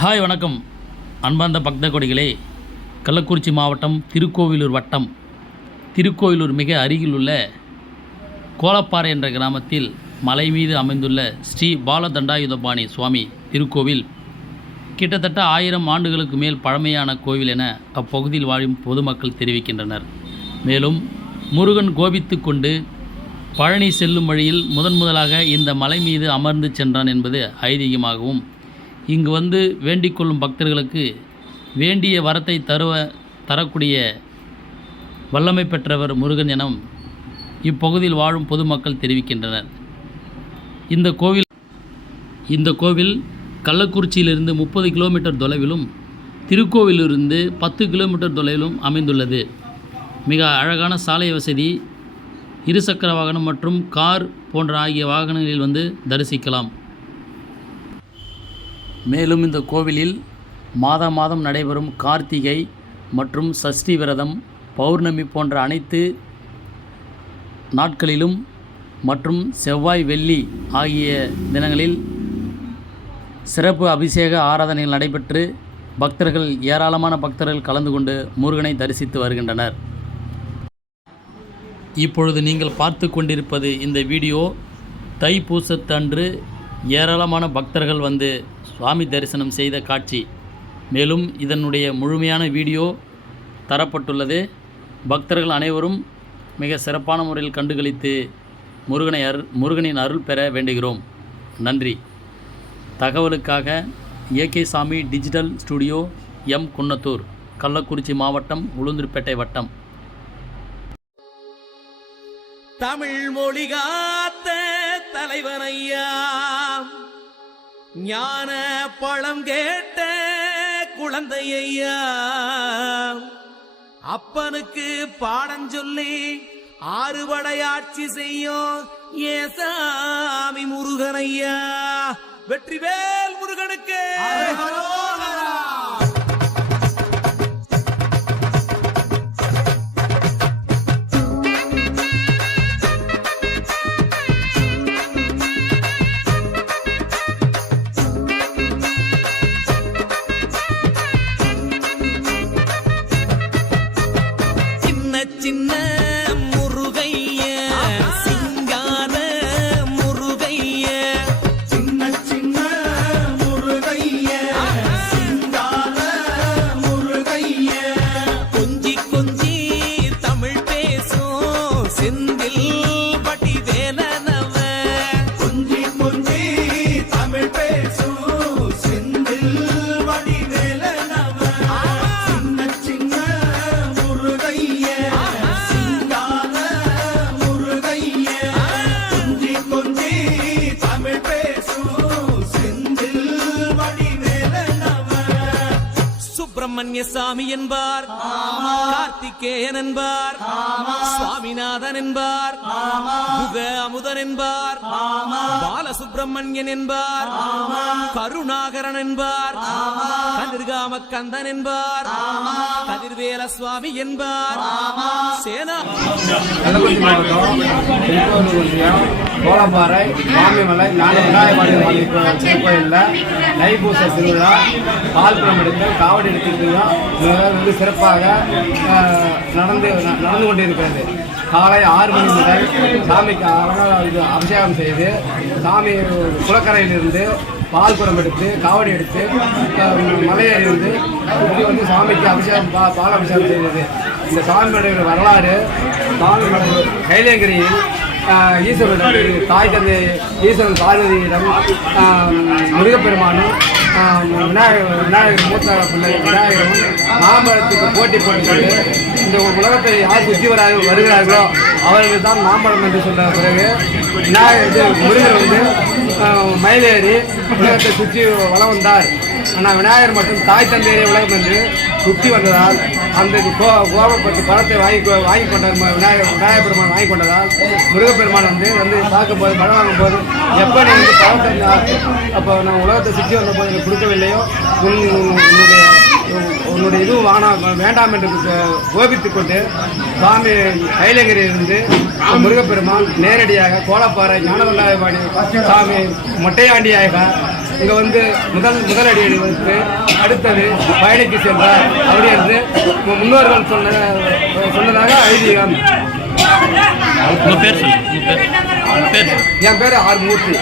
Hi வணக்கம் அன்பார்ந்த பக்த கொடிகளே. கள்ளக்குறிச்சி மாவட்டம் திருக்கோவிலூர் வட்டம் திருக்கோவிலூர் மிக அருகிலுள்ள கோலப்பாறை என்ற கிராமத்தில் மலை மீது அமைந்துள்ள ஸ்ரீ பாலதண்டாயுதபாணி சுவாமி திருக்கோவில் கிட்டத்தட்ட 1000 ஆண்டுகளுக்கு மேல் பழமையான கோவில் என அப்பகுதியில் வாழும் பொதுமக்கள் தெரிவிக்கின்றனர். மேலும் முருகன் கோபித்து கொண்டு பழனி செல்லும் வழியில் முதலாக இந்த மலை மீது அமர்ந்து சென்றான் என்பது ஐதீகமாகவும், இங்கு வந்து வேண்டிக் கொள்ளும் பக்தர்களுக்கு வேண்டிய வரத்தை தரக்கூடிய வல்லமை பெற்றவர் முருகன் என இப்பகுதியில் வாழும் பொதுமக்கள் தெரிவிக்கின்றனர். இந்த கோவில் கள்ளக்குறிச்சியிலிருந்து 30 கிலோமீட்டர் தொலைவிலும் திருக்கோவிலிருந்து 10 கிலோமீட்டர் தொலைவிலும் அமைந்துள்ளது. மிக அழகான சாலை வசதி, இருசக்கர வாகனம் மற்றும் கார் போன்ற ஆகிய வாகனங்களில் வந்து தரிசிக்கலாம். மேலும் இந்த கோவிலில் மாதம் நடைபெறும் கார்த்திகை மற்றும் சஷ்டி விரதம், பௌர்ணமி போன்ற அனைத்து நாட்களிலும் மற்றும் செவ்வாய் வெள்ளி ஆகிய தினங்களில் சிறப்பு அபிஷேக ஆராதனைகள் நடைபெற்று ஏராளமான பக்தர்கள் கலந்து கொண்டு முருகனை தரிசித்து வருகின்றனர். இப்பொழுது நீங்கள் பார்த்து கொண்டிருப்பது இந்த வீடியோ தைப்பூசத்தன்று ஏராளமான பக்தர்கள் வந்து சுவாமி தரிசனம் செய்த காட்சி. மேலும் இதனுடைய முழுமையான வீடியோ தரப்பட்டுள்ளது. பக்தர்கள் அனைவரும் மிக சிறப்பான முறையில் கண்டுகளித்து முருகனின் அருள் பெற வேண்டுகிறோம். நன்றி. தகவலுக்காக ஏகே சாமி digital studio, M Kunnathur, Kallakurichi மாவட்டம், உளுந்தூர்பேட்டை வட்டம். தமிழ் மொழி காத்த தலைவனையா, ஞான பழம் கேட்ட குழந்தையா, அப்பனுக்கு பாடம் சொல்லி 6 படையாட்சி செய்யும் ஏசாமி முருகனையா. வெற்றிவேல் முருகனுக்கு. சின்ன முருகைய, சிங்கார முருகைய, சின்ன முருகைய, சிங்கார முருகைய, கொஞ்சி தமிழ் பேசும் செந்தில் பட்டி வேலனவ, கொஞ்சி தமிழ் பேசும் செந்தில் பட்டி வேலனவ, சின்ன முருகைய, சுப்பிரமணிய சாமி என்பார், கார்த்திகேயன் என்பார், சுவாமிநாதன் என்பார், முக அமுதன் என்பார், பாலசுப்பிரமணியன் என்பார், கருணாகரன் என்பார், கதிர்காம கந்தன் என்பார், கதிர்வேல சுவாமி என்பார், சேனா. கோலப்பாறை சுவாமிமலை ஞானவிநாயகர் திருக்கோயிலில் தைப்பூச திருவிழா, பால்புரம் எடுத்தல், காவடி எடுத்துக்கிட்டு சிறப்பாக நடந்து கொண்டிருக்கிறது. காலை 6 மணி முதல் சாமிக்கு அபிஷேகம் செய்து, சாமி குளக்கரையிலிருந்து பால்புரம் எடுத்து, காவடி எடுத்து, மலையேறி வந்து சாமிக்கு அபிஷேகம் பால் அபிஷேகம் செய்தது. இந்த சாமியுடைய வரலாறு, சாமிமலை கைலேங்கிரியில் ஈஸ்வரன் தாய் தந்தை ஈஸ்வரன் பார்வதியிடம் முருகப்பெருமானும் விநாயகர் மூத்த பிள்ளை விநாயகரும் மாம்பழத்துக்கு போட்டி போட்டுக்கொண்டு இந்த உலகத்தை யார் சுற்றி வருகிறார்களோ அவர்கள் தான் மாம்பழம் என்று சொல்ற பிறகு முருகர் மயிலேறி உலகத்தை சுற்றி வளம் வந்தார். ஆனால் விநாயகர் மற்றும் தாய் தந்தையை உலகம் என்று சுற்றி வந்ததால் அந்த கோபப்பட்டு பழத்தை வாங்கி கொண்டார். விநாயகர் பெருமான் வாங்கி கொண்டதால் முருகப்பெருமான் வந்து பார்க்கும் போது, பழம் வாங்கும் போது, எப்போ நீ பழத்தை அப்போ நான் உலகத்தை சுற்றி வந்த போது எனக்கு கொடுக்கவில்லையோ, உன்னுடைய இதுவும் வேண்டாம் என்று கோபித்துக் கொண்டு சுவாமி கைலங்கிரியிலிருந்து முருகப்பெருமான் நேரடியாக கோலப்பாறை ஞானவல்லாயபாடி சாமி மொட்டையாண்டியாக இங்கே வந்து முதல் அடி வைத்து அடுத்தது பயணிக்கு செல்வார் அப்படி என்று முன்னோர்கள் சொன்னதாக ஐதீகம். உங்கள் பேர் சொல்லுங்கள். உங்கள் பேர் என் பேர் ஆர் மூர்த்தி.